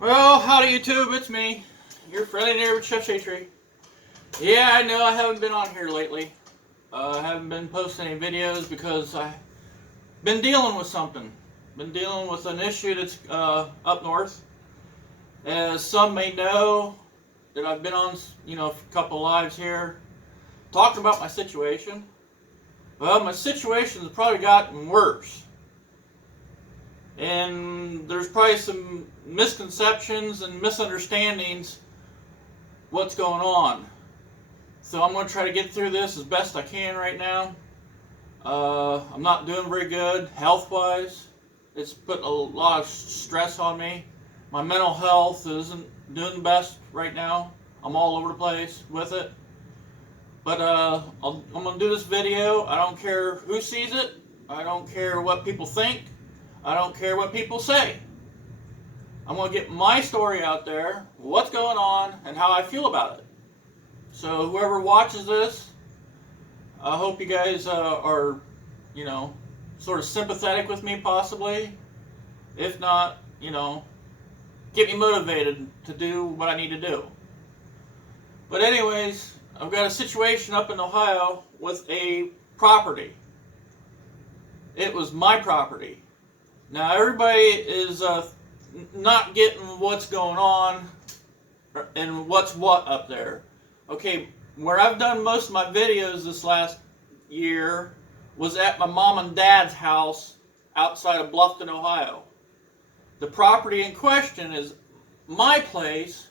Well, howdy YouTube, it's me, your friendly neighborhood Chef Tree. Yeah, I know I haven't been on here lately. I haven't been posting any videos because I've been dealing with something. Been dealing with an issue that's up north. As some may know, that I've been on, a couple lives here talking about my situation. Well, my situation has probably gotten worse. And there's probably some misconceptions and misunderstandings what's going on. So I'm going to try to get through this as best I can right now. I'm not doing very good health-wise. It's put a lot of stress on me. My mental health isn't doing the best right now. I'm all over the place with it. But I'm going to do this video. I don't care who sees it. I don't care what people think. I don't care what people say. I'm going to get my story out there, what's going on, and how I feel about it. So whoever watches this, I hope you guys are, sort of sympathetic with me possibly. If not, get me motivated to do what I need to do. But anyways, I've got a situation up in Ohio with a property. It was my property. Now everybody is not getting what's going on and what's what up there. Okay, where I've done most of my videos this last year was at my mom and dad's house outside of Bluffton, Ohio. The property in question is my place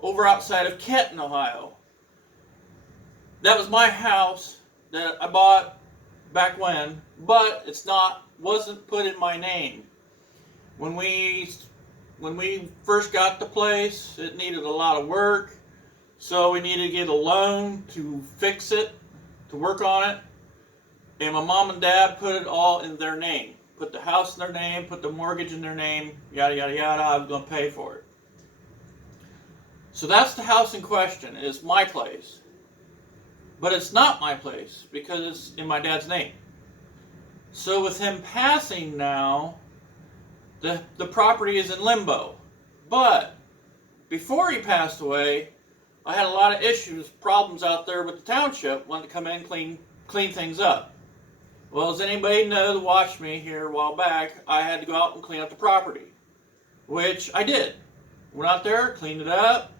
over outside of Kenton, Ohio. That was my house that I bought back when, but wasn't put in my name. When we first got the place, it needed a lot of work, so we needed to get a loan to fix it, to work on it, and my mom and dad put it all in their name. Put the house in their name, put the mortgage in their name, yada yada yada. I was going to pay for it. So that's the house in question. It's my place. But it's not my place because it's in my dad's name. So with him passing now, the property is in limbo. But before he passed away, I had a lot of issues, problems out there with the township wanting to come in and clean things up. Well, as anybody knows that watched me here a while back, I had to go out and clean up the property, which I did. Went out there, cleaned it up.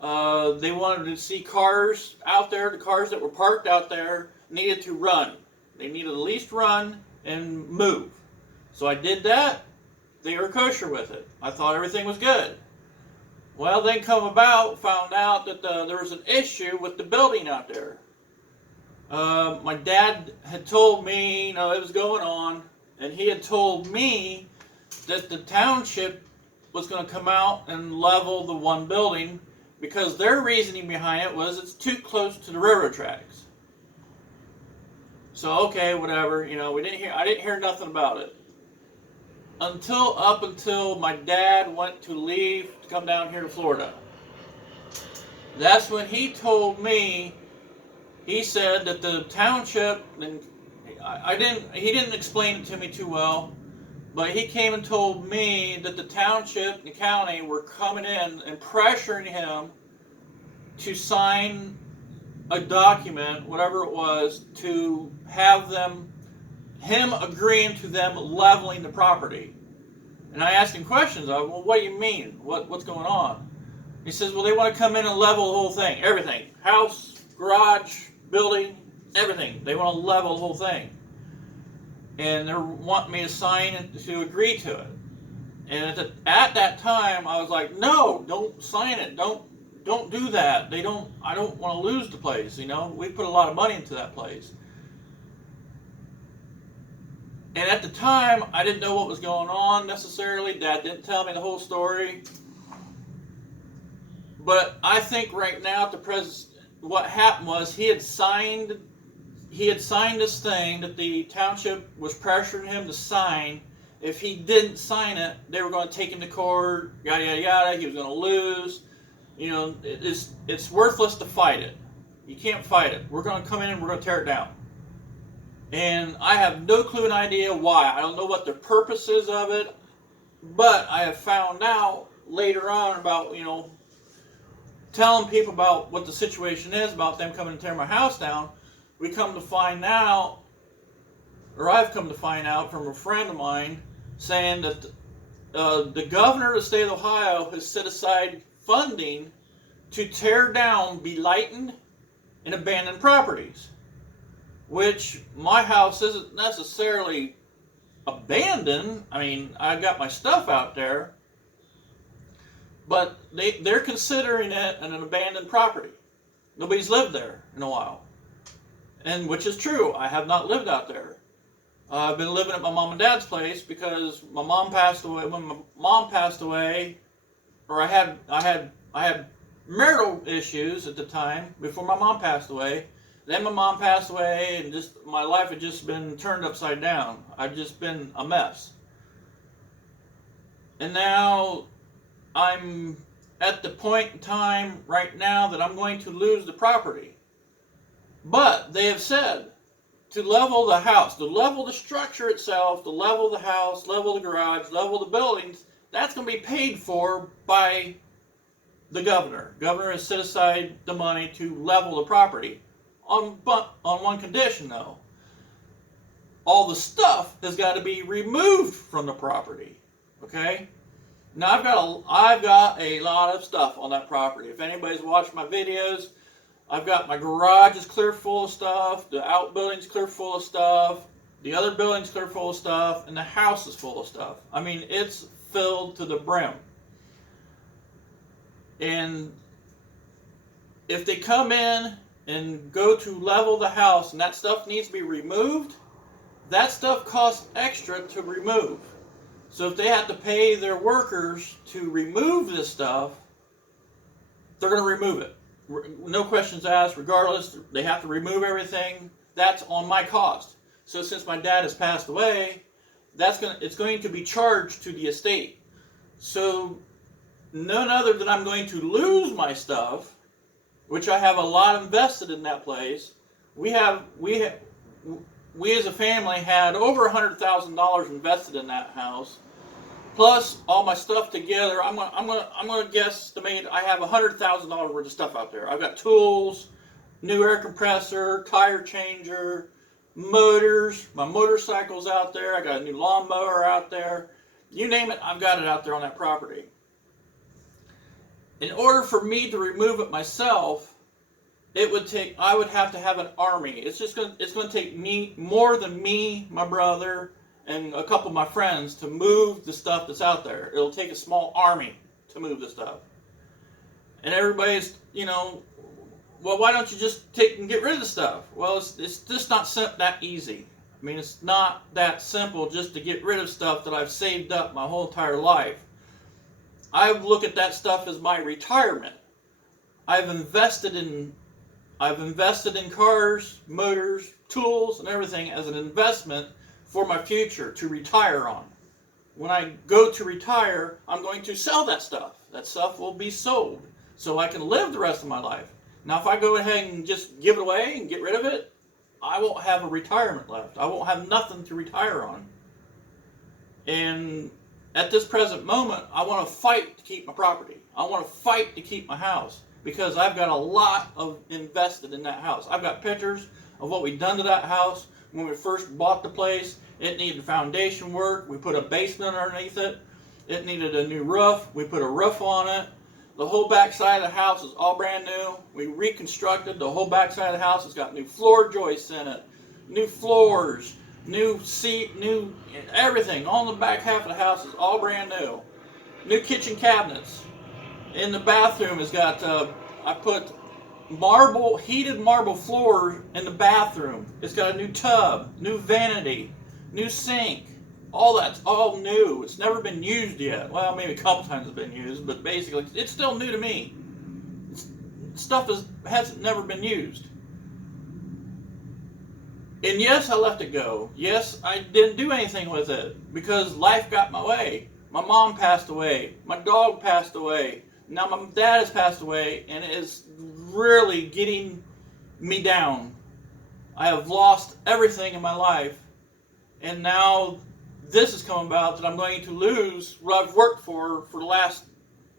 They wanted to see cars out there. The cars that were parked out there needed to run. They needed at least run and move. So I did that. They were kosher with it. I thought everything was good. Well, then found out that there was an issue with the building out there. My dad had told me, it was going on, and he had told me that the township was going to come out and level the one building because their reasoning behind it was it's too close to the railroad tracks. So okay, whatever. I didn't hear nothing about it until my dad went to leave to come down here to Florida. That's when he told me. He said that the township, and he didn't explain it to me too well, but he came and told me that the township and the county were coming in and pressuring him to sign a document, whatever it was, to have him agreeing to them leveling the property. And I asked him questions. Well, what do you mean? What's going on? He says, well, they want to come in and level the whole thing, everything, house, garage, building, everything. They want to level the whole thing. And they're wanting me to sign it to agree to it. And at that time, I was like, no, don't sign it. Don't do that. I don't want to lose the place, We put a lot of money into that place. And at the time, I didn't know what was going on necessarily. Dad didn't tell me the whole story. But I think right now, at the present, what happened was he had signed this thing that the township was pressuring him to sign. If he didn't sign it, they were going to take him to court, yada yada yada. He was going to lose. It's worthless to fight it. You can't fight it. We're going to come in and we're going to tear it down. And I have no clue and idea why. I don't know what the purpose is of it, but I have found out later on about, telling people about what the situation is, about them coming to tear my house down, we come to find out, or I've come to find out from a friend of mine, saying that the governor of the state of Ohio has set aside funding to tear down blighted and abandoned properties, which my house isn't necessarily abandoned. I mean, I got my stuff out there, but they're considering it an abandoned property. Nobody's lived there in a while, and which is true. I have not lived out there. I've been living at my mom and dad's place because my mom passed away. When my mom passed away, or I had marital issues at the time before my mom passed away. Then my mom passed away, and just my life had just been turned upside down. I've just been a mess. And now I'm at the point in time right now that I'm going to lose the property. But they have said to level the house, to level the structure itself, to level the house, level the garage, level the buildings, that's going to be paid for by the governor. Governor has set aside the money to level the property. On one condition, though. All the stuff has got to be removed from the property. Okay? Now I've got a lot of stuff on that property. If anybody's watched my videos, I've got my garage is clear full of stuff, the outbuilding's clear full of stuff, the other building's clear full of stuff, and the house is full of stuff. I mean, it's filled to the brim. And if they come in and go to level the house and that stuff needs to be removed, that stuff costs extra to remove. So if they have to pay their workers to remove this stuff, they're going to remove it. No questions asked. Regardless, they have to remove everything. That's on my cost. So since my dad has passed away, it's going to be charged to the estate. So none other than I'm going to lose my stuff, which I have a lot invested in that place. We as a family had over $100,000 invested in that house, plus all my stuff together. I'm gonna guesstimate I have $100,000 worth of stuff out there. I've got tools, new air compressor, tire changer, motors, my motorcycle's out there. I got a new lawnmower out there. You name it, I've got it out there on that property. In order for me to remove it myself, I would have to have an army. It's going to take me, more than me, my brother, and a couple of my friends to move the stuff that's out there. It'll take a small army to move the stuff. And everybody's, well, why don't you just take and get rid of the stuff? Well, it's just not that easy. I mean, it's not that simple just to get rid of stuff that I've saved up my whole entire life. I look at that stuff as my retirement. I've invested in cars, motors, tools, and everything as an investment for my future to retire on. When I go to retire, I'm going to sell that stuff. That stuff will be sold so I can live the rest of my life. Now, if I go ahead and just give it away and get rid of it, I won't have a retirement left. I won't have nothing to retire on. And at this present moment, I want to fight to keep my property. I want to fight to keep my house because I've got a lot of invested in that house. I've got pictures of what we've done to that house when we first bought the place. It needed foundation work. We put a basement underneath it. It needed a new roof. We put a roof on it. The whole back side of the house is all brand new. We reconstructed the whole back side of the house. It's got new floor joists in it, new floors, new seat, new everything. On the back half of the house is all brand new. New kitchen cabinets. In the bathroom has got, I put heated marble floor in the bathroom. It's got a new tub, new vanity, new sink. All that's all new. It's never been used yet. Well, maybe a couple times it's been used, but basically it's still new to me. Stuff hasn't never been used. And yes, I left it go. Yes, I didn't do anything with it because life got in my way. My mom passed away. My dog passed away. Now my dad has passed away, and it is really getting me down. I have lost everything in my life, and now this has come about that I'm going to lose what I've worked for the last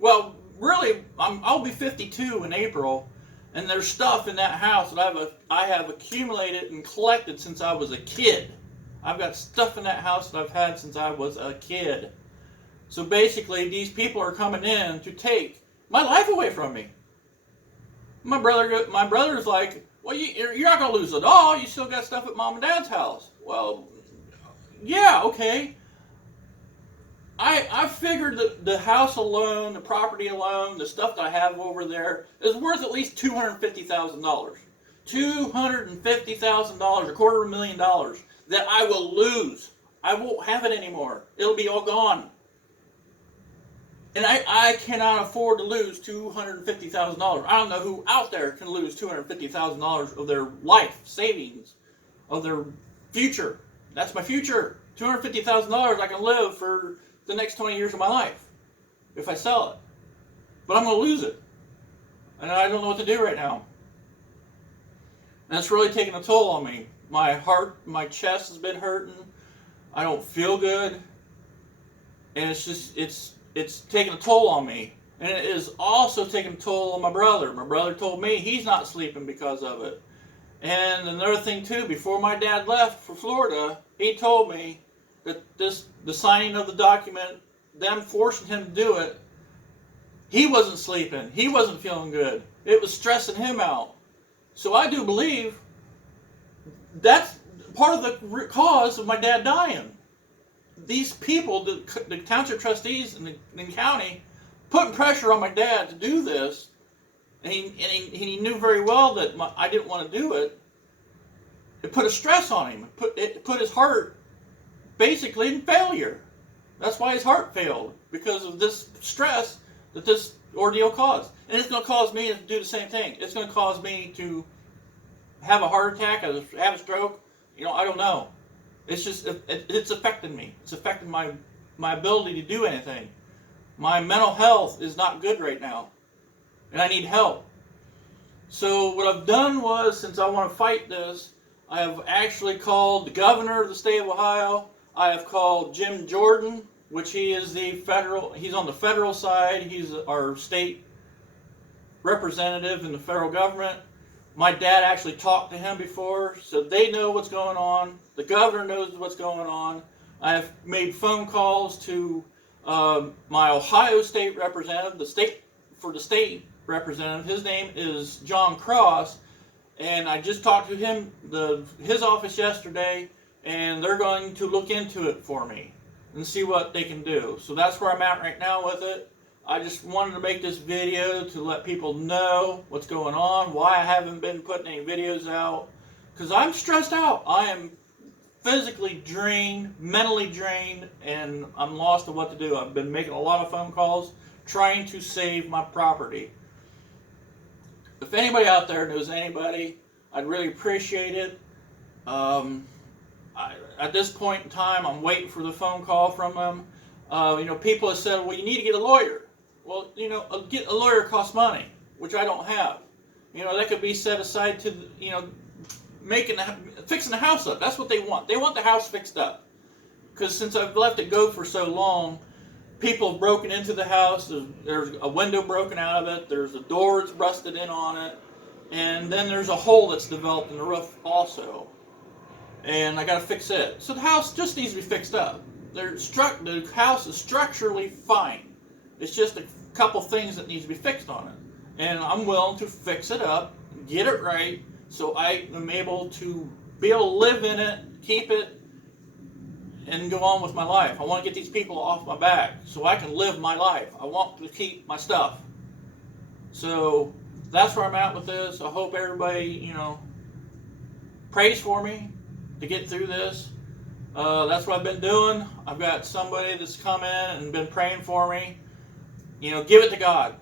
Well, really, I'll be 52 in April, and there's stuff in that house that I have accumulated and collected since I was a kid. I've got stuff in that house that I've had since I was a kid. So basically, these people are coming in to take my life away from me. My brother's like, well, you're not going to lose it all. You still got stuff at mom and dad's house. Well, yeah, okay. I figured that the house alone, the property alone, the stuff that I have over there is worth at least $250,000. $250,000, $250,000 that I will lose. I won't have it anymore. It'll be all gone. And I cannot afford to lose $250,000. I don't know who out there can lose $250,000 of their life savings, of their future. That's my future. $250,000 I can live for the next 20 years of my life if I sell it. But I'm going to lose it. And I don't know what to do right now. And it's really taking a toll on me. My heart, my chest has been hurting. I don't feel good. And it's taking a toll on me. And it is also taking a toll on my brother. My brother told me he's not sleeping because of it. And another thing too, before my dad left for Florida, he told me that the signing of the document, them forcing him to do it, he wasn't sleeping. He wasn't feeling good. It was stressing him out. So I do believe that's part of the cause of my dad dying. These people, the township trustees in the county, putting pressure on my dad to do this, and he knew very well that I didn't want to do it. It put a stress on him. It put his heart basically in failure. That's why his heart failed, because of this stress that this ordeal caused. And it's going to cause me to do the same thing. It's going to cause me to have a heart attack, have a stroke. I don't know. It's just, it's affecting me. It's affecting my ability to do anything. My mental health is not good right now, and I need help. So what I've done was, since I want to fight this, I have actually called the governor of the state of Ohio. I have called Jim Jordan, which he's on the federal side. He's our state representative in the federal government. My dad actually talked to him before, so they know what's going on. The governor knows what's going on. I have made phone calls to my Ohio state representative, the state representative. His name is John Cross, and I just talked to him, his office yesterday, and they're going to look into it for me and see what they can do. So that's where I'm at right now with it. I just wanted to make this video to let people know what's going on, why I haven't been putting any videos out, because I'm stressed out. I am physically drained, mentally drained, and I'm lost to what to do. I've been making a lot of phone calls trying to save my property. If anybody out there knows anybody, I'd really appreciate it. At this point in time, I'm waiting for the phone call from them. People have said, well, you need to get a lawyer. Well, get a lawyer costs money, which I don't have. That could be set aside to, fixing the house up. That's what they want. They want the house fixed up. Because since I've let it go for so long, people have broken into the house. There's a window broken out of it. There's a door that's rusted in on it. And then there's a hole that's developed in the roof also. And I got to fix it. So the house just needs to be fixed up. The house is structurally fine. It's just a couple things that needs to be fixed on it. And I'm willing to fix it up, get it right, so I am able to live in it, keep it, and go on with my life. I want to get these people off my back so I can live my life. I want to keep my stuff. So that's where I'm at with this. I hope everybody, prays for me to get through this. That's what I've been doing. I've got somebody that's come in and been praying for me. Give it to God.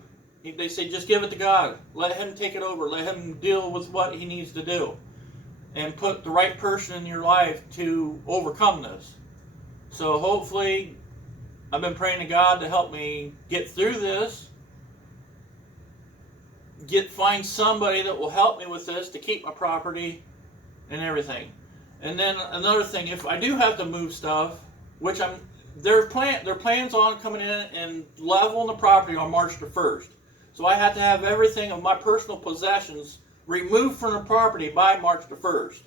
They say just give it to God. Let Him take it over. Let Him deal with what He needs to do. And put the right person in your life to overcome this. So hopefully, I've been praying to God to help me get through this. Find somebody that will help me with this to keep my property and everything. And then another thing, if I do have to move stuff, which their plans on coming in and leveling the property on March the 1st. So I had to have everything of my personal possessions removed from the property by March the 1st.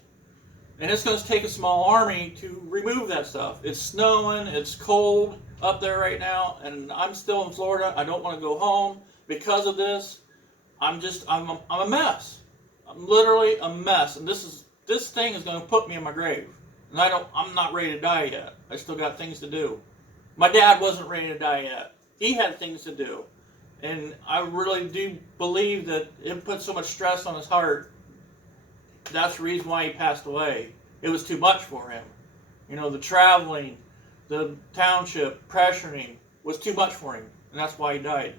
And it's going to take a small army to remove that stuff. It's snowing, it's cold up there right now, and I'm still in Florida. I don't want to go home because of this. I'm a mess. I'm literally a mess, and this thing is going to put me in my grave. And I'm not ready to die yet. I still got things to do. My dad wasn't ready to die yet. He had things to do. And I really do believe that it put so much stress on his heart. That's the reason why he passed away. It was too much for him. You know, the traveling, the township, pressuring was too much for him. And that's why he died.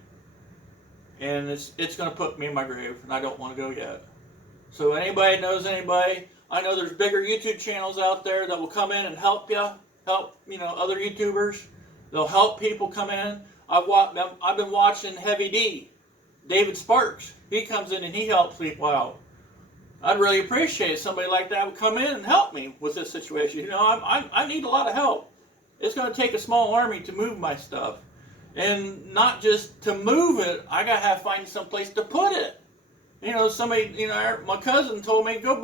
And it's going to put me in my grave, and I don't want to go yet. So anybody knows anybody, I know there's bigger YouTube channels out there that will come in and help you, other YouTubers. They'll help people come in. I've been watching Heavy D, David Sparks. He comes in and he helps people out. I'd really appreciate somebody like that would come in and help me with this situation. You know, I need a lot of help. It's going to take a small army to move my stuff. And not just to move it, I got to find some place to put it. You know, my cousin told me, go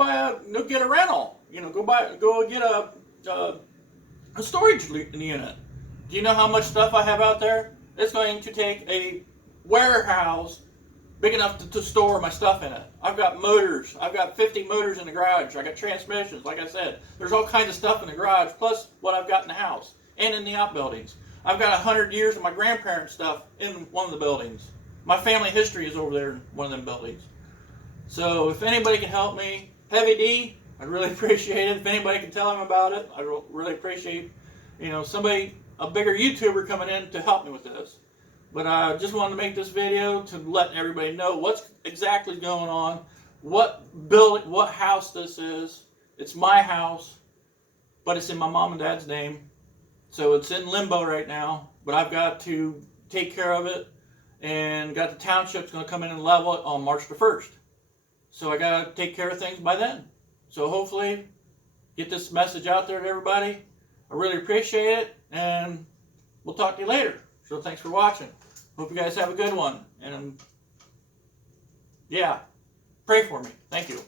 get a rental. You know, go get a storage unit. Do you know how much stuff I have out there? It's going to take a warehouse big enough to store my stuff in it. I've got motors. I've got 50 motors in the garage. I got transmissions. Like I said, there's all kinds of stuff in the garage, plus what I've got in the house and in the outbuildings. I've got 100 years of my grandparents' stuff in one of the buildings. My family history is over there in one of them buildings. So if anybody can help me, Heavy D, I'd really appreciate it. If anybody can tell him about it, I'd really appreciate, somebody, a bigger YouTuber coming in to help me with this. But I just wanted to make this video to let everybody know what's exactly going on, what house this is. It's my house, but it's in my mom and dad's name. So it's in limbo right now, but I've got to take care of it, and got the township's going to come in and level it on March the 1st. So I got to take care of things by then. So hopefully get this message out there to everybody. I really appreciate it, and we'll talk to you later. So thanks for watching. Hope you guys have a good one. And yeah, pray for me. Thank you.